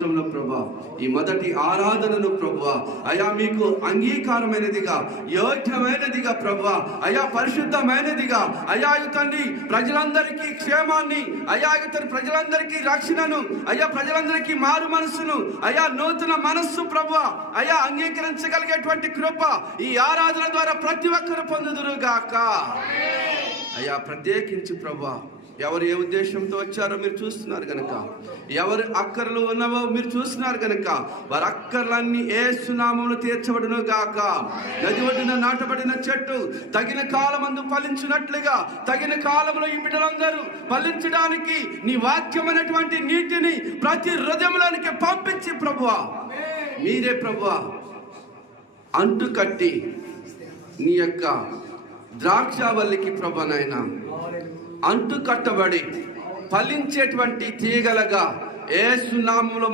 ప్రభా, ఈ మొదటి ఆరాధనను ప్రభా అయా మీకు అంగీకారమైనదిగా, యోగ్యమైనదిగా ప్రభా అయా పరిశుద్ధమైనదిగా, అయా తండ్రి ప్రజలందరికీ క్షేమాన్ని, అయా తండ్రి ప్రజలందరికీ రక్షణను, అయా ప్రజలందరికీ మారు మనస్సును, అయా నూతన మనస్సు ప్రభా అయా అంగీకరించగలిగేటువంటి కృప ఈ ఆరాధన ద్వారా ప్రతి ఒక్కరు పొందుదురుగాక. అయా ప్రత్యేకించి ప్రభా ఎవరు ఏ ఉద్దేశంతో వచ్చారో మీరు చూస్తున్నారు కనుక, ఎవరు అక్కర్లు ఉన్నావో మీరు చూస్తున్నారు కనుక, వారి అక్కర్లన్నీ యేసు నామములో తీర్చబడును గాక. నది ఒడ్డున నాటబడిన చెట్టు తగిన కాలమందు ఫలించినట్లుగా, తగిన కాలంలో ఈ బిడ్డలందరూ ఫలించడానికి నీ వాక్యమైనటువంటి నీటిని ప్రతి హృదయంలోనికి పంపించి ప్రభువా మీరే ప్రభువా అంటు కట్టి నీ యొక్క ద్రాక్షావల్లికి ప్రభా నాయన అంటు కట్టబడి ఫలించేటువంటి తీగలగా యేసు నామములో